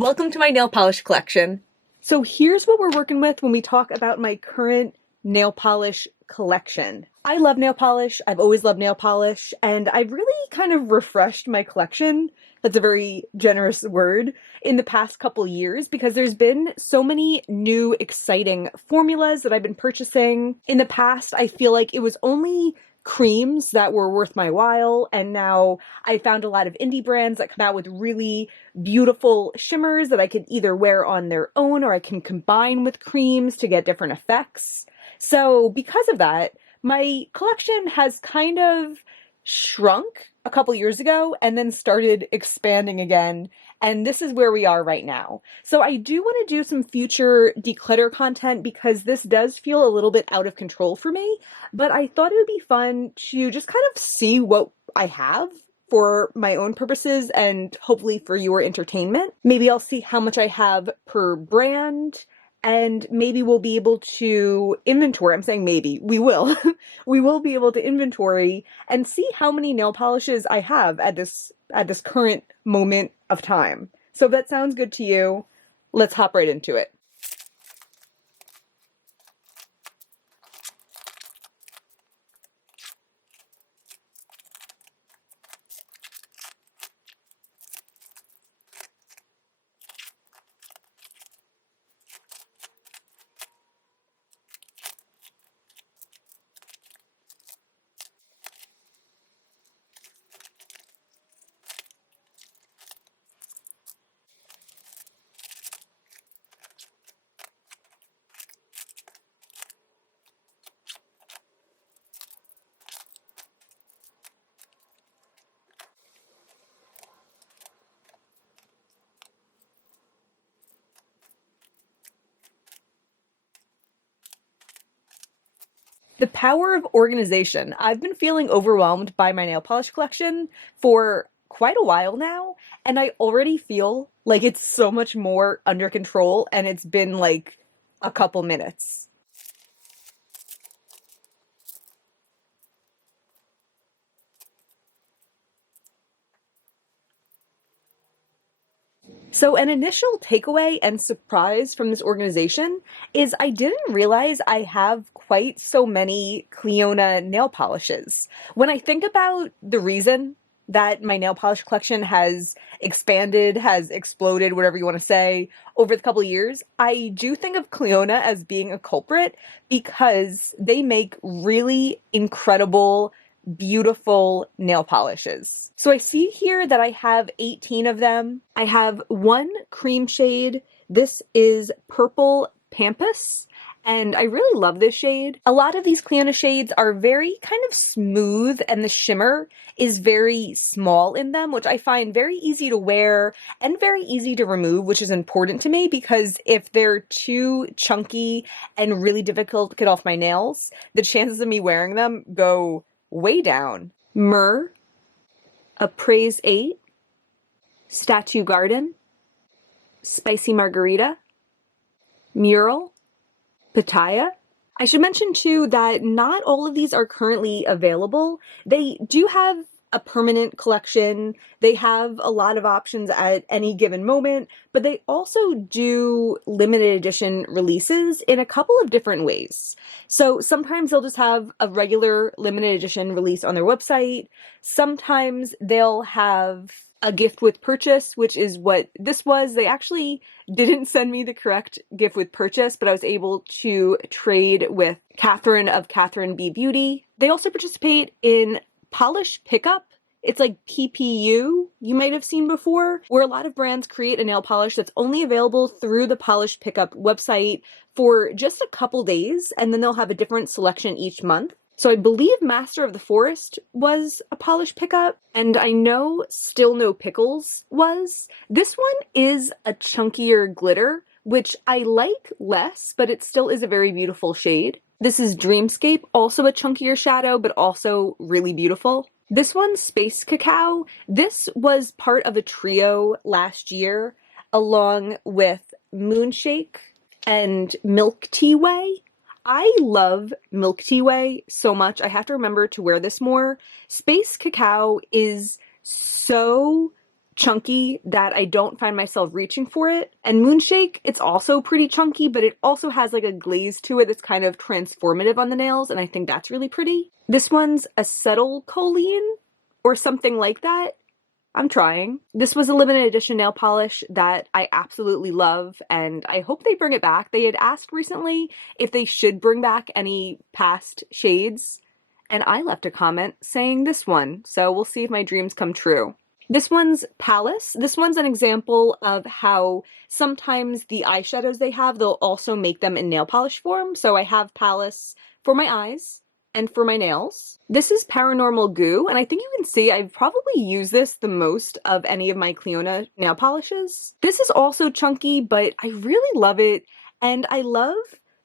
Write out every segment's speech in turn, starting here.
Welcome to my nail polish collection. So here's what we're working with when we talk about my current nail polish collection. I love nail polish. I've always loved nail polish, and I've really kind of refreshed my collection. That's a very generous word in the past couple years because there's been so many new exciting formulas that I've been purchasing. In the past, I feel like it was only creams that were worth my while, and now I found a lot of indie brands that come out with really beautiful shimmers that I can either wear on their own or I can combine with creams to get different effects. So because of that, my collection has kind of shrunk a couple years ago and then started expanding again. And this is where we are right now. So I do want to do some future declutter content because this does feel a little bit out of control for me, but I thought it would be fun to just kind of see what I have for my own purposes and hopefully for your entertainment. Maybe I'll see how much I have per brand, and maybe we'll be able to inventory. I'm saying maybe. We will. We will be able to inventory and see how many nail polishes I have at this current moment of time. So if that sounds good to you, let's hop right into it. The power of organization. I've been feeling overwhelmed by my nail polish collection for quite a while now, and I already feel like it's so much more under control, and it's been like a couple minutes. So an initial takeaway and surprise from this organization is I didn't realize I have quite so many Clionadh nail polishes. When I think about the reason that my nail polish collection has expanded, has exploded, whatever you want to say, over the couple of years, I do think of Clionadh as being a culprit because they make really incredible beautiful nail polishes. So I see here that I have 18 of them. I have one cream shade. This is Purple Pampas, and I really love this shade. A lot of these Clionadh shades are very kind of smooth, and the shimmer is very small in them, which I find very easy to wear and very easy to remove, which is important to me because if they're too chunky and really difficult to get off my nails, the chances of me wearing them go way down. Myrrh, Appraise 8, Statue Garden, Spicy Margarita, Mural, Pitaya. I should mention too that not all of these are currently available. They do have a permanent collection. They have a lot of options at any given moment, but they also do limited edition releases in a couple of different ways. So sometimes they'll just have a regular limited edition release on their website. Sometimes they'll have a gift with purchase, which is what this was. They actually didn't send me the correct gift with purchase, but I was able to trade with Catherine of Catherine B. Beauty. They also participate in Polish Pickup. It's like PPU, you might have seen before, where a lot of brands create a nail polish that's only available through the Polish Pickup website for just a couple days, and then they'll have a different selection each month. So I believe Master of the Forest was a Polish Pickup, and I know Still No Pickles was. This one is a chunkier glitter, which I like less, but it still is a very beautiful shade. This is Dreamscape, also a chunkier shadow, but also really beautiful. This one's Space Cacao. This was part of a trio last year, along with Moonshake and Milk Tea Way. I love Milk Tea Way so much. I have to remember to wear this more. Space Cacao is so chunky that I don't find myself reaching for it. And Moonshake, it's also pretty chunky, but it also has like a glaze to it that's kind of transformative on the nails, and I think that's really pretty. This one's acetylcholine or something like that. I'm trying. This was a limited edition nail polish that I absolutely love, and I hope they bring it back. They had asked recently if they should bring back any past shades, and I left a comment saying this one, so we'll see if my dreams come true. This one's Palace. This one's an example of how sometimes the eyeshadows they have, they'll also make them in nail polish form. So I have Palace for my eyes and for my nails. This is Paranormal Goo, and I think you can see I've probably used this the most of any of my Clionadh nail polishes. This is also chunky, but I really love it, and I love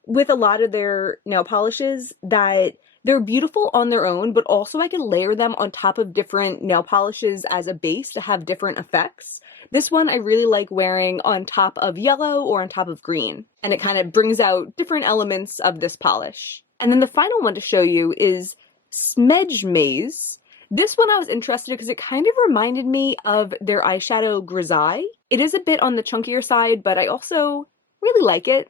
with a lot of their nail polishes that they're beautiful on their own, but also I can layer them on top of different nail polishes as a base to have different effects. This one I really like wearing on top of yellow or on top of green, and it kind of brings out different elements of this polish. And then the final one to show you is Smedge Maze. This one I was interested in because it kind of reminded me of their eyeshadow Grisaille. It is a bit on the chunkier side, but I also really like it.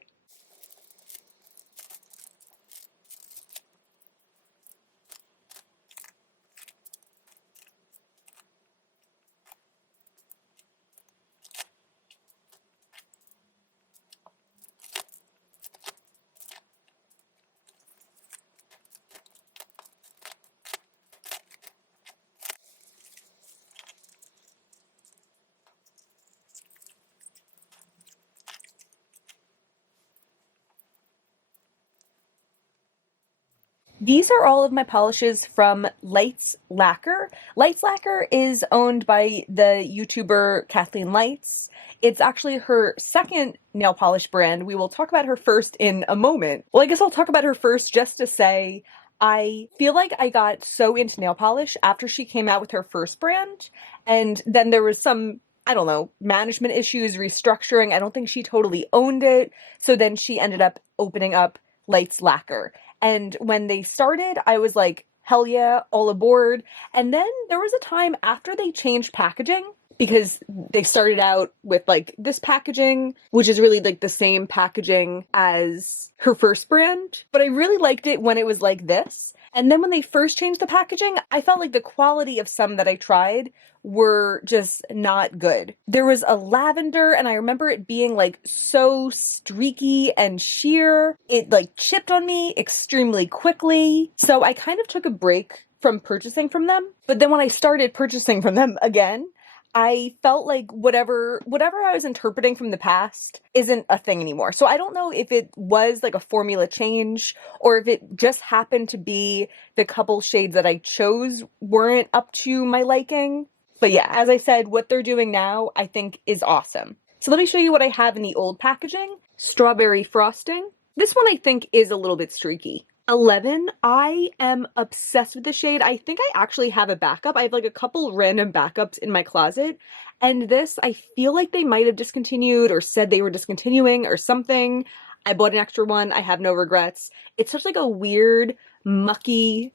These are all of my polishes from Lights Lacquer. Lights Lacquer is owned by the YouTuber Kathleen Lights. It's actually her second nail polish brand. We will talk about her first in a moment. Well, I guess I'll talk about her first just to say I feel like I got so into nail polish after she came out with her first brand, and then there was some, I don't know, management issues, restructuring. I don't think she totally owned it. So then she ended up opening up Lights Lacquer. And when they started, I was like, hell yeah, all aboard. And then there was a time after they changed packaging, because they started out with like this packaging, which is really like the same packaging as her first brand. But I really liked it when it was like this. And then when they first changed the packaging, I felt like the quality of some that I tried were just not good. There was a lavender, and I remember it being like so streaky and sheer. It like chipped on me extremely quickly. So I kind of took a break from purchasing from them. But then when I started purchasing from them again, I felt like whatever I was interpreting from the past isn't a thing anymore. So I don't know if it was like a formula change or if it just happened to be the couple shades that I chose weren't up to my liking. But yeah, as I said, what they're doing now I think is awesome. So let me show you what I have in the old packaging. Strawberry Frosting. This one I think is a little bit streaky. 11, I am obsessed with the shade. I think I actually have a backup. I have like a couple random backups in my closet. And this, I feel like they might have discontinued or said they were discontinuing or something. I bought an extra one. I have no regrets. It's such like a weird, mucky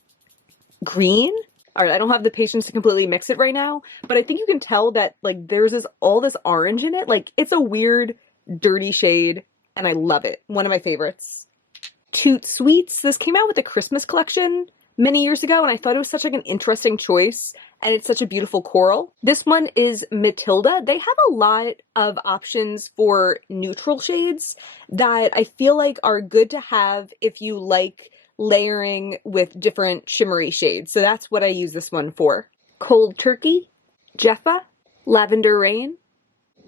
green. All right, I don't have the patience to completely mix it right now, but I think you can tell that like there's all this orange in it. Like it's a weird, dirty shade, and I love it. One of my favorites. Toot Sweets. This came out with the Christmas collection many years ago, and I thought it was such like an interesting choice, and it's such a beautiful coral. This one is Matilda. They have a lot of options for neutral shades that I feel like are good to have if you like layering with different shimmery shades. So that's what I use this one for. Cold Turkey, Jeffa, Lavender Rain,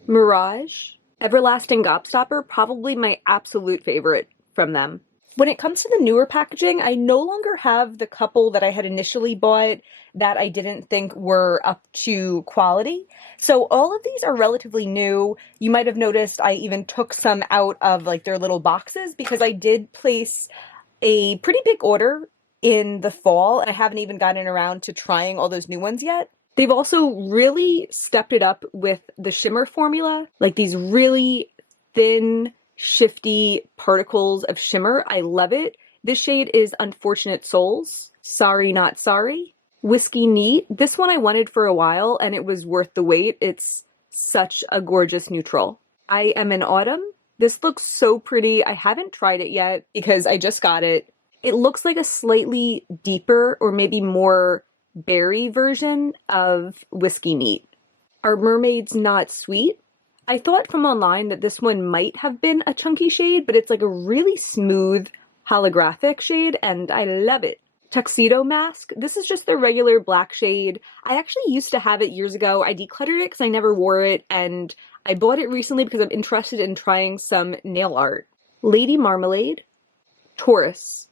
Mirage, Everlasting Gobstopper, probably my absolute favorite from them. When it comes to the newer packaging, I no longer have the couple that I had initially bought that I didn't think were up to quality. So all of these are relatively new. You might have noticed I even took some out of like their little boxes because I did place a pretty big order in the fall, and I haven't even gotten around to trying all those new ones yet. They've also really stepped it up with the shimmer formula, like these really thin, shifty particles of shimmer. I love it. This shade is Unfortunate Souls. Sorry Not Sorry. Whiskey Neat. This one I wanted for a while and it was worth the wait. It's such a gorgeous neutral. I Am in Autumn. This looks so pretty. I haven't tried it yet because I just got it. It looks like a slightly deeper or maybe more berry version of Whiskey Neat. Are Mermaids Not Sweet? I thought from online that this one might have been a chunky shade, but it's like a really smooth holographic shade and I love it. Tuxedo Mask. This is just the regular black shade. I actually used to have it years ago. I decluttered it because I never wore it, and I bought it recently because I'm interested in trying some nail art. Lady Marmalade. Taurus.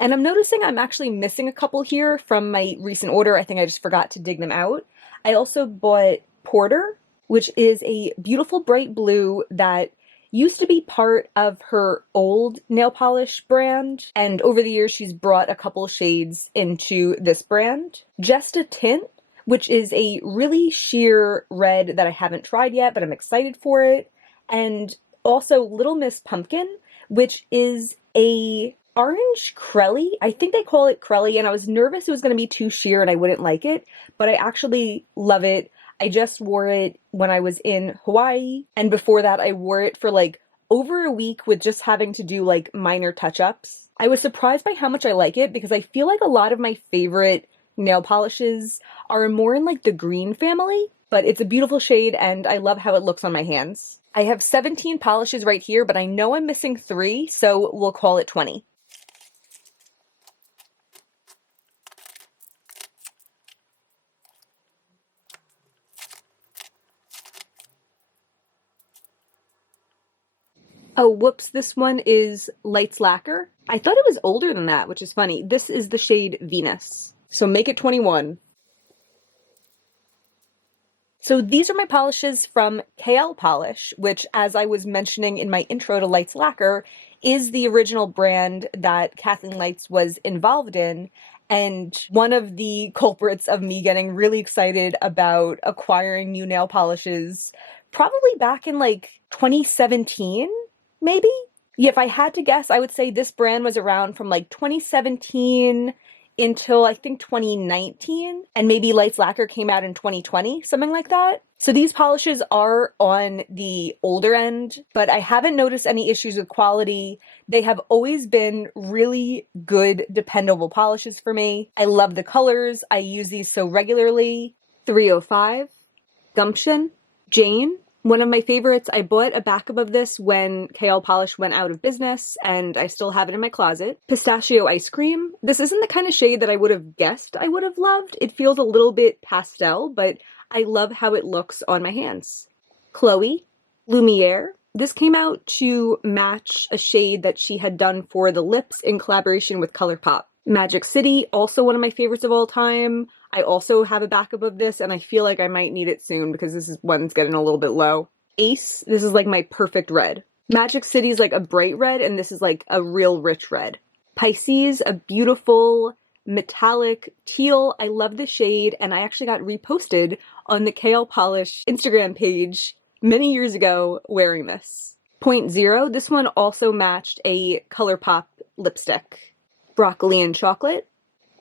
And I'm noticing I'm actually missing a couple here from my recent order. I think I just forgot to dig them out. I also bought Porter, which is a beautiful bright blue that used to be part of her old nail polish brand, and over the years she's brought a couple shades into this brand. Just a Tint, which is a really sheer red that I haven't tried yet, but I'm excited for it. And also Little Miss Pumpkin, which is a orange crelly. I think they call it crelly, and I was nervous it was going to be too sheer and I wouldn't like it, but I actually love it. I just wore it when I was in Hawaii, and before that I wore it for like over a week with just having to do like minor touch-ups. I was surprised by how much I like it because I feel like a lot of my favorite nail polishes are more in like the green family, but it's a beautiful shade and I love how it looks on my hands. I have 17 polishes right here, but I know I'm missing 3, so we'll call it 20. Oh, whoops, this one is Lights Lacquer. I thought it was older than that, which is funny. This is the shade Venus. So make it 21. So these are my polishes from KL Polish, which, as I was mentioning in my intro to Lights Lacquer, is the original brand that Kathleen Lights was involved in, and one of the culprits of me getting really excited about acquiring new nail polishes, probably back in like 2017, maybe? Yeah, if I had to guess, I would say this brand was around from like 2017 until I think 2019, and maybe Lights Lacquer came out in 2020, something like that. So these polishes are on the older end, but I haven't noticed any issues with quality. They have always been really good, dependable polishes for me. I love the colors. I use these so regularly. 305, Gumption, Jane. One of my favorites. I bought a backup of this when KL Polish went out of business, and I still have it in my closet. Pistachio Ice Cream. This isn't the kind of shade that I would have guessed I would have loved. It feels a little bit pastel, but I love how it looks on my hands. Chloe, Lumiere. This came out to match a shade that she had done for the lips in collaboration with ColourPop. Magic City, also one of my favorites of all time. I also have a backup of this, and I feel like I might need it soon because this is one's getting a little bit low. Ace, this is like my perfect red. Magic City is like a bright red, and this is like a real rich red. Pisces, a beautiful metallic teal. I love the shade, and I actually got reposted on the KL Polish Instagram page many years ago wearing this. Point Zero, this one also matched a ColourPop lipstick. Broccoli and Chocolate,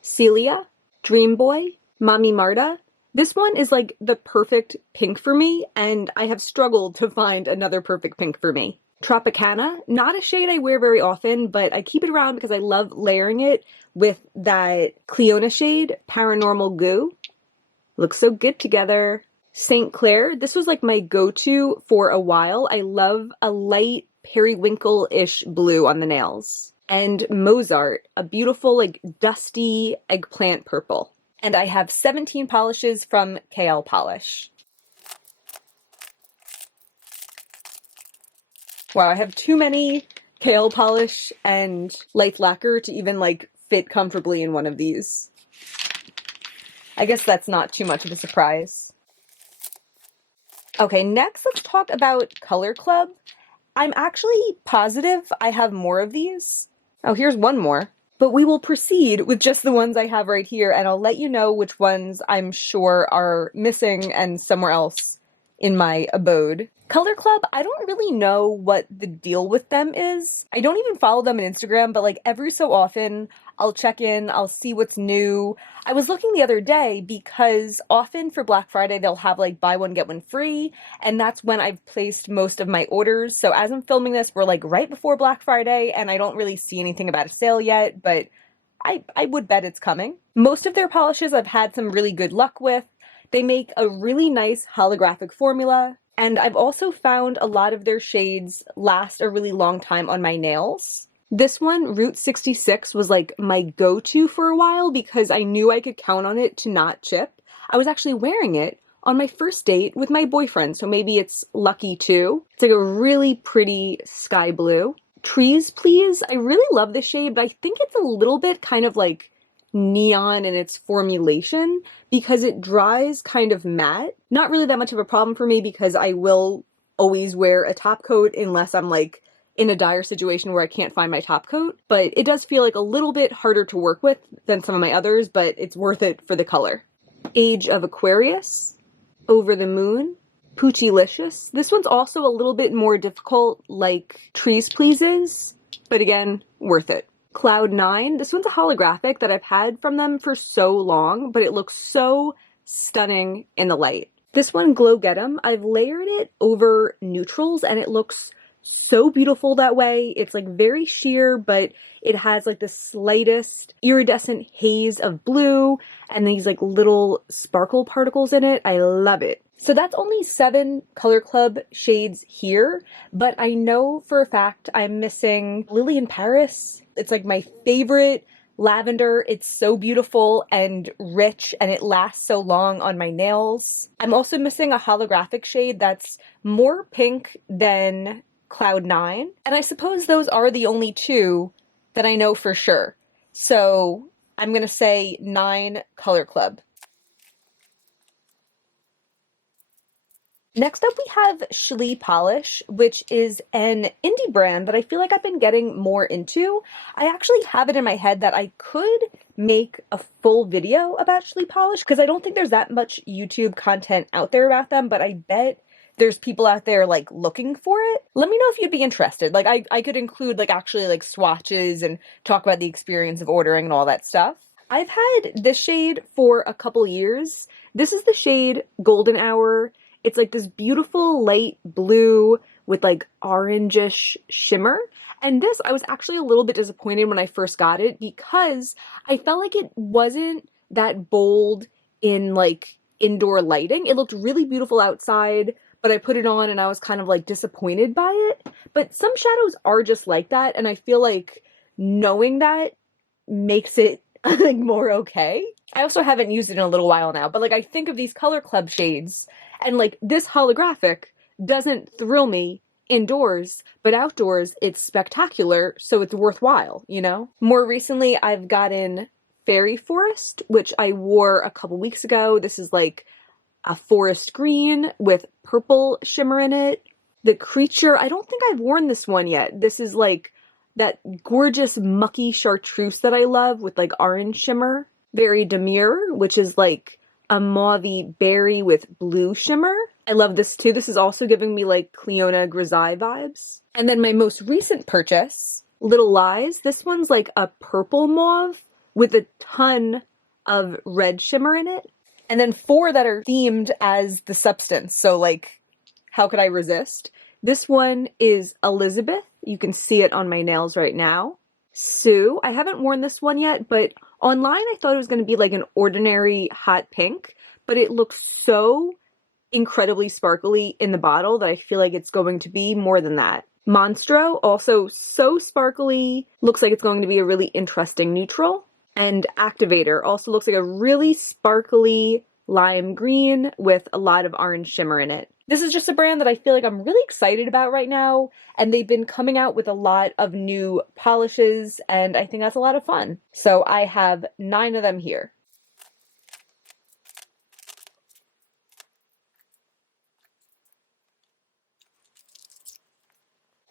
Celia, Dream Boy, Mami Marta. This one is like the perfect pink for me, and I have struggled to find another perfect pink for me. Tropicana, not a shade I wear very often, but I keep it around because I love layering it with that Clionadh shade, Paranormal Goo. Looks so good together. St. Clair, this was like my go-to for a while. I love a light periwinkle-ish blue on the nails. And Mozart, a beautiful like dusty eggplant purple. And I have 17 polishes from KL Polish. Wow, I have too many KL Polish and Lights Lacquer to even like fit comfortably in one of these. I guess that's not too much of a surprise. Okay, next let's talk about Color Club. I'm actually positive I have more of these. Oh, here's one more. But we will proceed with just the ones I have right here, and I'll let you know which ones I'm sure are missing and somewhere else in my abode. Color Club, I don't really know what the deal with them is. I don't even follow them on Instagram, but like every so often I'll check in, I'll see what's new. I was looking the other day because often for Black Friday they'll have like buy one get one free, and that's when I've placed most of my orders. So as I'm filming this, we're like right before Black Friday and I don't really see anything about a sale yet, but I would bet it's coming. Most of their polishes I've had some really good luck with. They make a really nice holographic formula. And I've also found a lot of their shades last a really long time on my nails. This one, Route 66, was like my go-to for a while because I knew I could count on it to not chip. I was actually wearing it on my first date with my boyfriend, so maybe it's lucky too. It's like a really pretty sky blue. Trees Please, I really love this shade, but I think it's a little bit kind of like neon in its formulation because it dries kind of matte. Not really that much of a problem for me because I will always wear a top coat unless I'm like in a dire situation where I can't find my top coat, but it does feel like a little bit harder to work with than some of my others, but it's worth it for the color. Age of Aquarius, Over the Moon, Poochylicious. This one's also a little bit more difficult like Trees Please is, but again, worth it. Cloud 9. This one's a holographic that I've had from them for so long, but it looks so stunning in the light. This one, Glow Get 'em, I've layered it over neutrals and it looks so beautiful that way. It's like very sheer, but it has like the slightest iridescent haze of blue and these like little sparkle particles in it. I love it. So that's only 7 Color Club shades here, but I know for a fact I'm missing Lily in Paris. It's like my favorite lavender. It's so beautiful and rich and it lasts so long on my nails. I'm also missing a holographic shade that's more pink than Cloud 9. And I suppose those are the only 2 that I know for sure. So I'm gonna say 9 Color Club. Next up, we have Shle Polish, which is an indie brand that I feel like I've been getting more into. I actually have it in my head that I could make a full video about Shle Polish because I don't think there's that much YouTube content out there about them, but I bet there's people out there like looking for it. Let me know if you'd be interested. Like I could include like actually like swatches and talk about the experience of ordering and all that stuff. I've had this shade for a couple years. This is the shade Golden Hour. It's like this beautiful light blue with like orangish shimmer. And this, I was actually a little bit disappointed when I first got it because I felt like it wasn't that bold in like indoor lighting. It looked really beautiful outside, but I put it on and I was kind of like disappointed by it. But some shadows are just like that, and I feel like knowing that makes it like more okay. I also haven't used it in a little while now, but like I think of these Color Club shades and like this holographic doesn't thrill me indoors, but outdoors it's spectacular, so it's worthwhile, you know? More recently, I've gotten Fairy Forest, which I wore a couple weeks ago. This is like a forest green with purple shimmer in it. The Creature, I don't think I've worn this one yet. This is like that gorgeous mucky chartreuse that I love with like orange shimmer. Very Demure, which is like a mauvey berry with blue shimmer. I love this too. This is also giving me like Clionadh Cosmetics vibes. And then my most recent purchase, Little Lies. This one's like a purple mauve with a ton of red shimmer in it. And then 4 that are themed as the substance. So like, how could I resist? This one is Elizabeth. You can see it on my nails right now. Sue. I haven't worn this one yet, but online I thought it was going to be like an ordinary hot pink, but it looks so incredibly sparkly in the bottle that I feel like it's going to be more than that. Monstro, also so sparkly, looks like it's going to be a really interesting neutral. And Activator also looks like a really sparkly lime green with a lot of orange shimmer in it. This is just a brand that I feel like I'm really excited about right now, and they've been coming out with a lot of new polishes, and I think that's a lot of fun. So I have 9 of them here.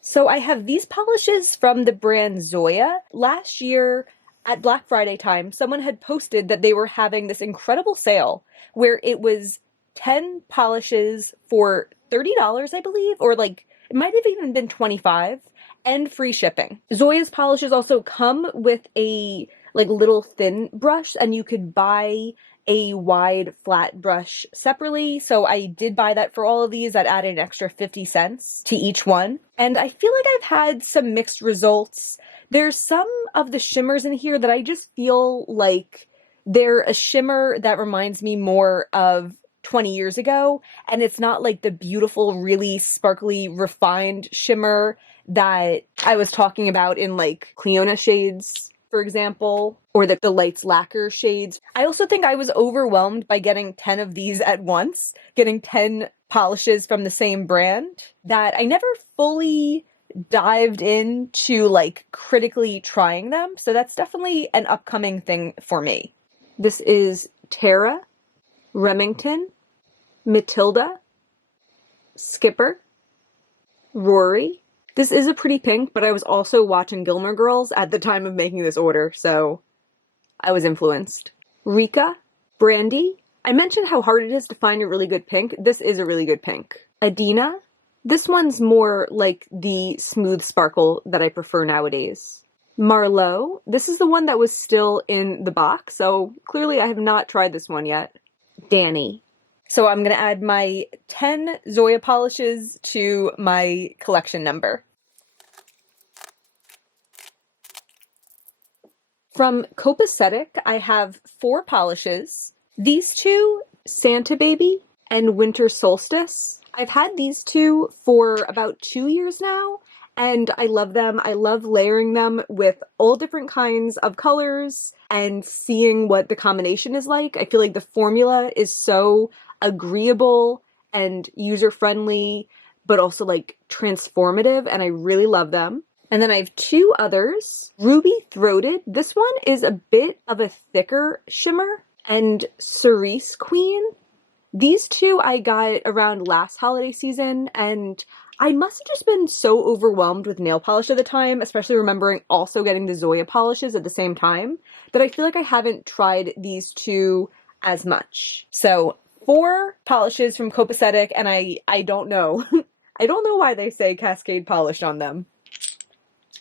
So I have these polishes from the brand Zoya. Last year, at Black Friday time, someone had posted that they were having this incredible sale where it was 10 polishes for $30, I believe, or like it might have even been 25 and free shipping. Zoya's polishes also come with a like little thin brush, and you could buy a wide flat brush separately. So I did buy that for all of these. That added an extra 50 cents to each one. And I feel like I've had some mixed results. There's some of the shimmers in here that I just feel like they're a shimmer that reminds me more of 20 years ago, and it's not like the beautiful, really sparkly, refined shimmer that I was talking about in like Clionadh shades, for example, or the Lights Lacquer shades. I also think I was overwhelmed by getting 10 of these at once, getting 10 polishes from the same brand, that I never fully dived into like critically trying them. So that's definitely an upcoming thing for me. This is Tara, Remington, Matilda, Skipper, Rory. This is a pretty pink, but I was also watching Gilmore Girls at the time of making this order, so I was influenced. Rika, Brandy. I mentioned how hard it is to find a really good pink. This is a really good pink. Adina. This one's more like the smooth sparkle that I prefer nowadays. Marlowe. This is the one that was still in the box, so clearly I have not tried this one yet. Danny. So I'm going to add my 10 Zoya polishes to my collection number. From Copacetic, I have 4 polishes. These two, Santa Baby and Winter Solstice. I've had these two for about 2 years now, and I love them. I love layering them with all different kinds of colors and seeing what the combination is like. I feel like the formula is so agreeable and user-friendly, but also like transformative, and I really love them. And then I have 2 others. Ruby Throated. This one is a bit of a thicker shimmer. And Cerise Queen. These 2 I got around last holiday season, and I must have just been so overwhelmed with nail polish at the time, especially remembering also getting the Zoya polishes at the same time, that I feel like I haven't tried these 2 as much. So 4 polishes from Copacetic, and I don't know. I don't know why they say Cascade Polish on them.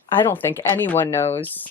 I don't think anyone knows.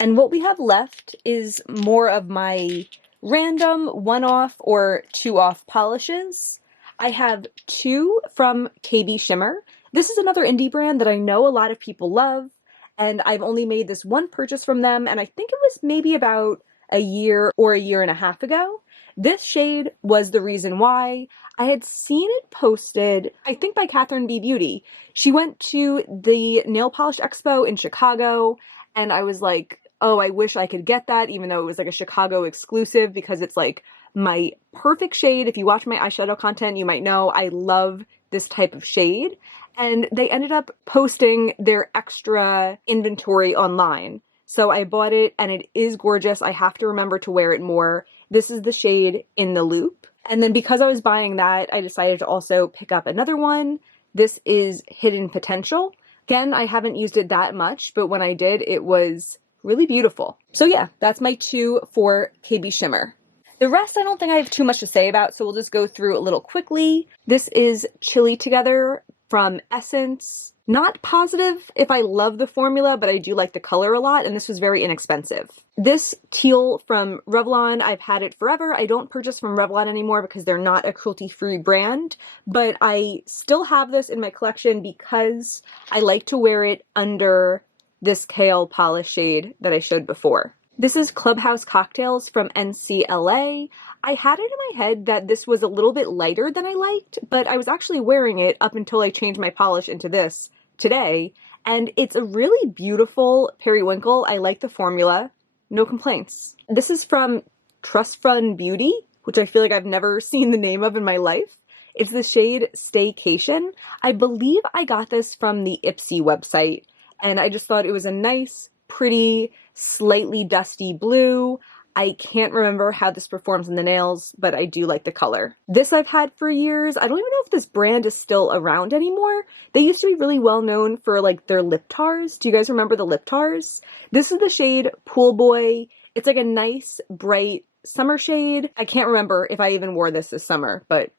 And what we have left is more of my random one-off or two-off polishes. I have 2 from KB Shimmer. This is another indie brand that I know a lot of people love, and I've only made this one purchase from them, and I think it was maybe about a year or a year and a half ago. This shade was the reason why. I had seen it posted, I think by Catherine B. Beauty. She went to the Nail Polish Expo in Chicago, and I was like, oh, I wish I could get that, even though it was like a Chicago exclusive, because it's like my perfect shade. If you watch my eyeshadow content, you might know I love this type of shade. And they ended up posting their extra inventory online. So I bought it, and it is gorgeous. I have to remember to wear it more. This is the shade In the Loop. And then because I was buying that, I decided to also pick up another one. This is Hidden Potential. Again, I haven't used it that much, but when I did, it was really beautiful. So yeah, that's my 2 for KB Shimmer. The rest I don't think I have too much to say about, so we'll just go through a little quickly. This is Chilly Together from Essence. Not positive if I love the formula, but I do like the color a lot, and this was very inexpensive. This teal from Revlon, I've had it forever. I don't purchase from Revlon anymore because they're not a cruelty-free brand, but I still have this in my collection because I like to wear it under this Kale polish shade that I showed before. This is Clubhouse Cocktails from NCLA. I had it in my head that this was a little bit lighter than I liked, but I was actually wearing it up until I changed my polish into this today, and it's a really beautiful periwinkle. I like the formula. No complaints. This is from Trust Fund Beauty, which I feel like I've never seen the name of in my life. It's the shade Staycation. I believe I got this from the Ipsy website, and I just thought it was a nice, pretty, slightly dusty blue. I can't remember how this performs in the nails, but I do like the color. This I've had for years. I don't even know if this brand is still around anymore. They used to be really well known for like their lip tars. Do you guys remember the lip tars? This is the shade Pool Boy. It's like a nice, bright summer shade. I can't remember if I even wore this summer, but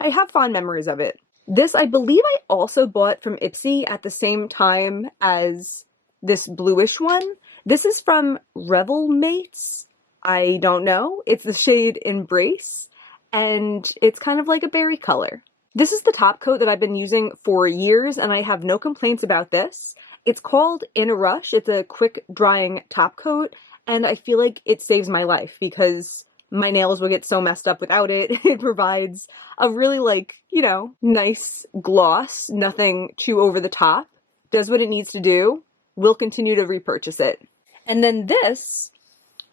I have fond memories of it. This, I believe I also bought from Ipsy at the same time as this bluish one. This is from Revel Mates. I don't know. It's the shade Embrace, and it's kind of like a berry color. This is the top coat that I've been using for years, and I have no complaints about this. It's called In a Rush. It's a quick drying top coat, and I feel like it saves my life because my nails will get so messed up without it. It provides a really, like, you know, nice gloss, nothing too over the top. Does what it needs to do. Will continue to repurchase it. And then this,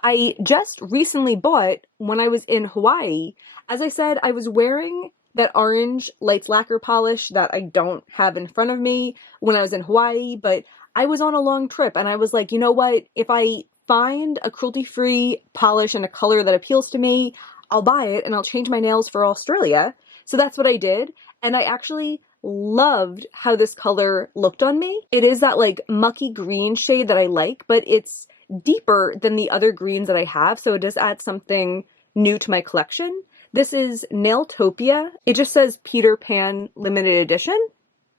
I just recently bought when I was in Hawaii. As I said, I was wearing that orange Lights Lacquer polish that I don't have in front of me when I was in Hawaii, but I was on a long trip and I was like, you know what, if I find a cruelty-free polish in a color that appeals to me, I'll buy it and I'll change my nails for Australia. So that's what I did, and I actually loved how this color looked on me. It is that like mucky green shade that I like, but it's deeper than the other greens that I have, so it does add something new to my collection. This is Nailtopia. It just says Peter Pan limited edition.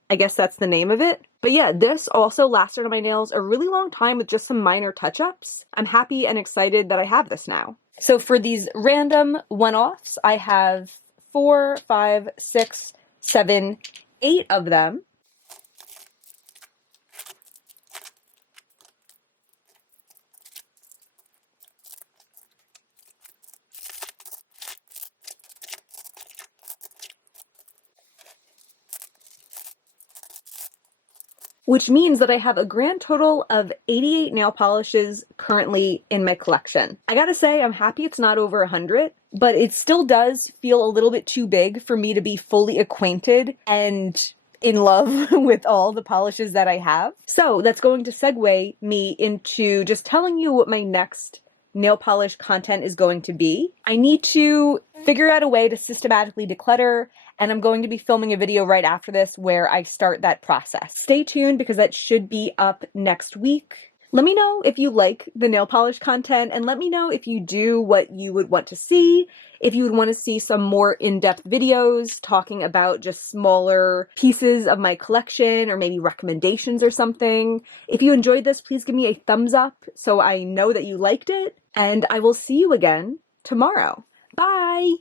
I guess that's the name of it. But yeah, this also lasted on my nails a really long time with just some minor touch-ups. I'm happy and excited that I have this now. So for these random one-offs, I have 4, 5, 6, 7, 8 of them. Which means that I have a grand total of 88 nail polishes currently in my collection. I gotta say, I'm happy it's not over 100, but it still does feel a little bit too big for me to be fully acquainted and in love with all the polishes that I have. So that's going to segue me into just telling you what my next nail polish content is going to be. I need to figure out a way to systematically declutter, and I'm going to be filming a video right after this where I start that process. Stay tuned because that should be up next week. Let me know if you like the nail polish content, and let me know if you do what you would want to see. If you would want to see some more in-depth videos talking about just smaller pieces of my collection or maybe recommendations or something. If you enjoyed this, please give me a thumbs up so I know that you liked it, and I will see you again tomorrow. Bye!